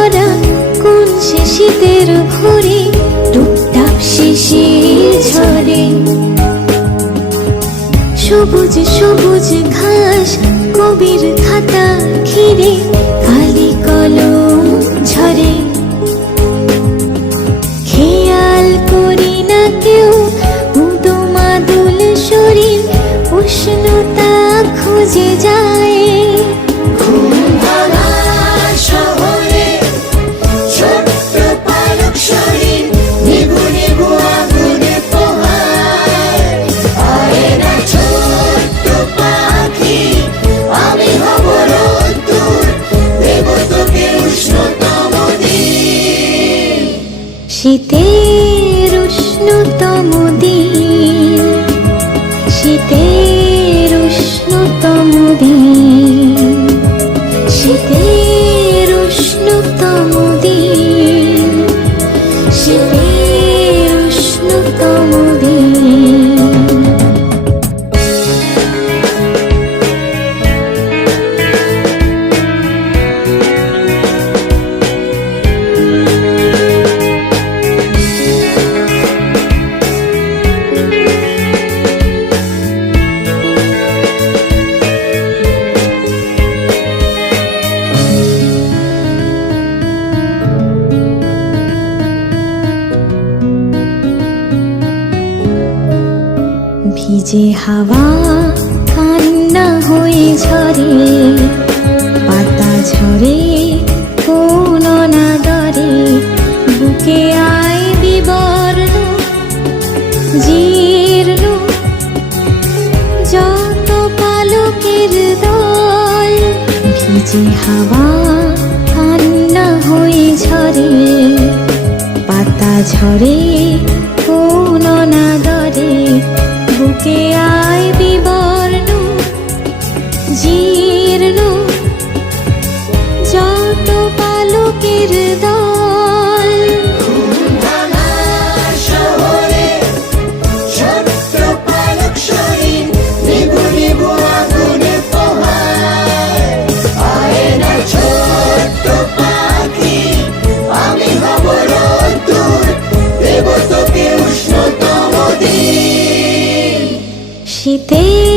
ধরা কোন সে শীতের ভোরে টুকটাক শিশির ঝরে। সবুজ সবুজ ঘাস কবির খাতা ঘিরে, কালি কলম ঝরে। খেয়াল করি না কেউ উদো মাদুল শরীর উষ্ণতা খুঁজে যায়। শীতের উষ্ণতম ভিজে হাওয়া কান্না হয়ে ঝরে, পাতা ঝরে কোন নাদরে বুকে আয় বিবর্ণ জীর্ণ। যত পালকের দল ভিজে হাওয়া কান্না হয়ে ঝরে, পাতা ঝরে বুকে আয় বিবর্ণ জীর্ণ। যত পালকের দল শীতের